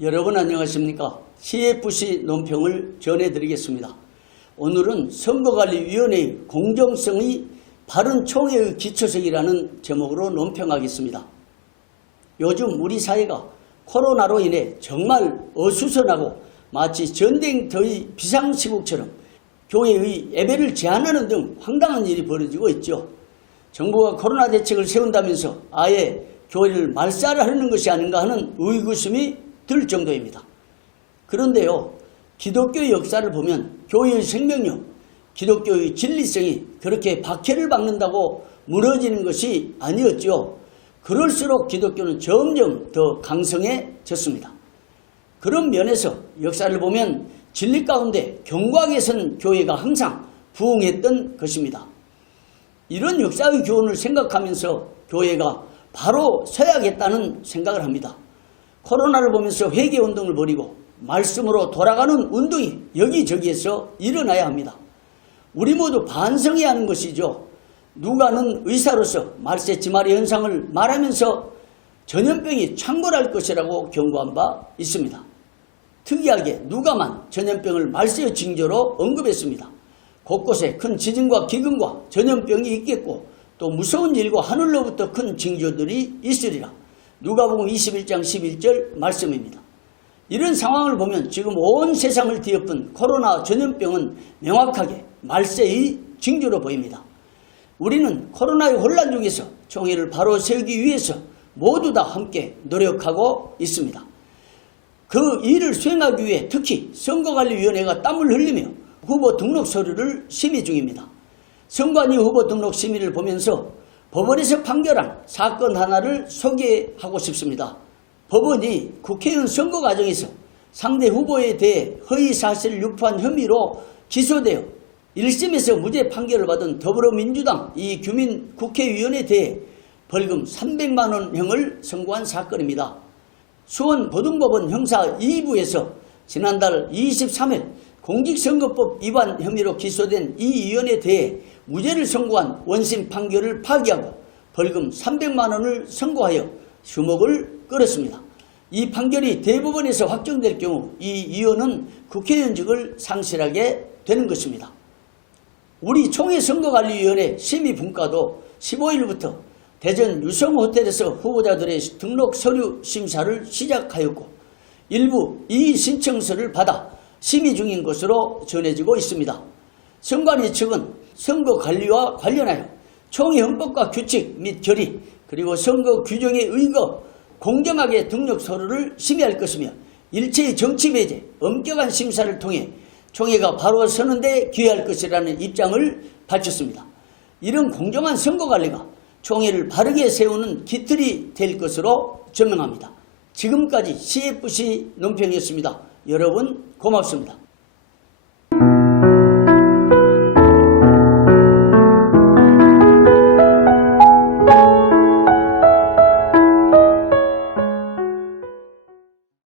여러분 안녕하십니까? CFC 논평을 전해드리겠습니다. 오늘은 선거관리위원회의 공정성의 바른 총회의 기초석이라는 제목으로 논평하겠습니다. 요즘 우리 사회가 코로나로 인해 정말 어수선하고 마치 전쟁터의 비상시국처럼 교회의 예배를 제한하는 등 황당한 일이 벌어지고 있죠. 정부가 코로나 대책을 세운다면서 아예 교회를 말살하려는 것이 아닌가 하는 의구심이 들 정도입니다. 그런데요, 기독교의 역사를 보면 교회의 생명력, 기독교의 진리성이 그렇게 박해를 받는다고 무너지는 것이 아니었죠. 그럴수록 기독교는 점점 더 강성해졌습니다. 그런 면에서 역사를 보면 진리 가운데 경광에 선 교회가 항상 부흥했던 것입니다. 이런 역사의 교훈을 생각하면서 교회가 바로 서야겠다는 생각을 합니다. 코로나를 보면서 회개 운동을 벌이고 말씀으로 돌아가는 운동이 여기저기에서 일어나야 합니다. 우리 모두 반성해야 하는 것이죠. 누가는 의사로서 말세 지마리 현상을 말하면서 전염병이 창궐할 것이라고 경고한 바 있습니다. 특이하게 누가만 전염병을 말세의 징조로 언급했습니다. 곳곳에 큰 지진과 기근과 전염병이 있겠고 또 무서운 일과 하늘로부터 큰 징조들이 있으리라. 누가복음 21장 11절 말씀입니다. 이런 상황을 보면 지금 온 세상을 뒤엎은 코로나 전염병은 명확하게 말세의 징조로 보입니다. 우리는 코로나의 혼란 중에서 총회를 바로 세우기 위해서 모두 다 함께 노력하고 있습니다. 그 일을 수행하기 위해 특히 선거관리위원회가 땀을 흘리며 후보 등록 서류를 심의 중입니다. 선관위 후보 등록 심의를 보면서 법원에서 판결한 사건 하나를 소개하고 싶습니다. 법원이 국회의원 선거 과정에서 상대 후보에 대해 허위 사실을 유포한 혐의로 기소되어 1심에서 무죄 판결을 받은 더불어민주당 이 규민 국회의원에 대해 벌금 300만 원형을 선고한 사건입니다. 수원 보등법원 형사 2부에서 지난달 23일 공직선거법 위반 혐의로 기소된 이 의원에 대해 무죄를 선고한 원심 판결을 파기하고 벌금 300만 원을 선고하여 주목을 끌었습니다. 이 판결이 대법원에서 확정될 경우 이 의원은 국회의원직을 상실하게 되는 것입니다. 우리 총회선거관리위원회 심의분과도 15일부터 대전 유성 호텔에서 후보자들의 등록 서류 심사를 시작하였고 일부 이의 신청서를 받아 심의 중인 것으로 전해지고 있습니다. 선관위 측은 선거 관리와 관련하여 총회 헌법과 규칙 및 결의 그리고 선거 규정에 의거 공정하게 등록 서류를 심의할 것이며 일체의 정치 배제, 엄격한 심사를 통해 총회가 바로 서는 데 기여할 것이라는 입장을 밝혔습니다. 이런 공정한 선거 관리가 총회를 바르게 세우는 기틀이 될 것으로 전망합니다. 지금까지 CFC 논평이었습니다. 여러분 고맙습니다.